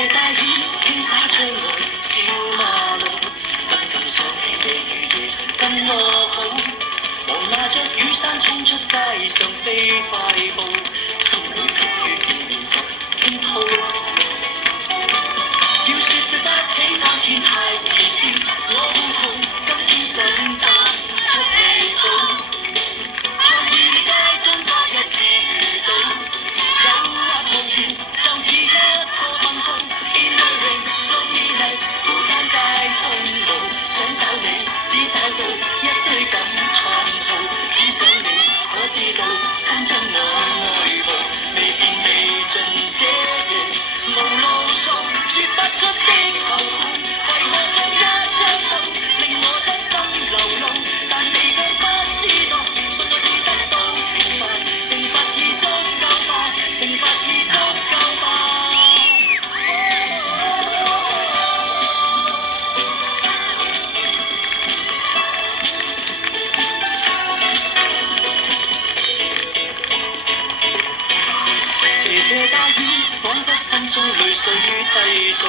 斜大雨傾灑出來，小馬路不敢想起你如未曾跟我好，忙拿着雨傘衝出街上飛快步，心裏突遇見面就傾吐。要說對得起當天太自私，我好痛，今天想站出離譜。看雨街中多一次遇到，有或無緣就似一個問號。In the rain, lonely night， 孤單街中路，想找你只找到一堆感嘆號，只想你可知道心中我愛慕，未變未盡這夜無路數，說不出的後悔，為何像一張圖令我真心流露，但你卻不知道，信我會得到懲罰，懲罰已足夠吧，懲罰已足夠吧。斜斜大雨，彷彿心中淚水製造。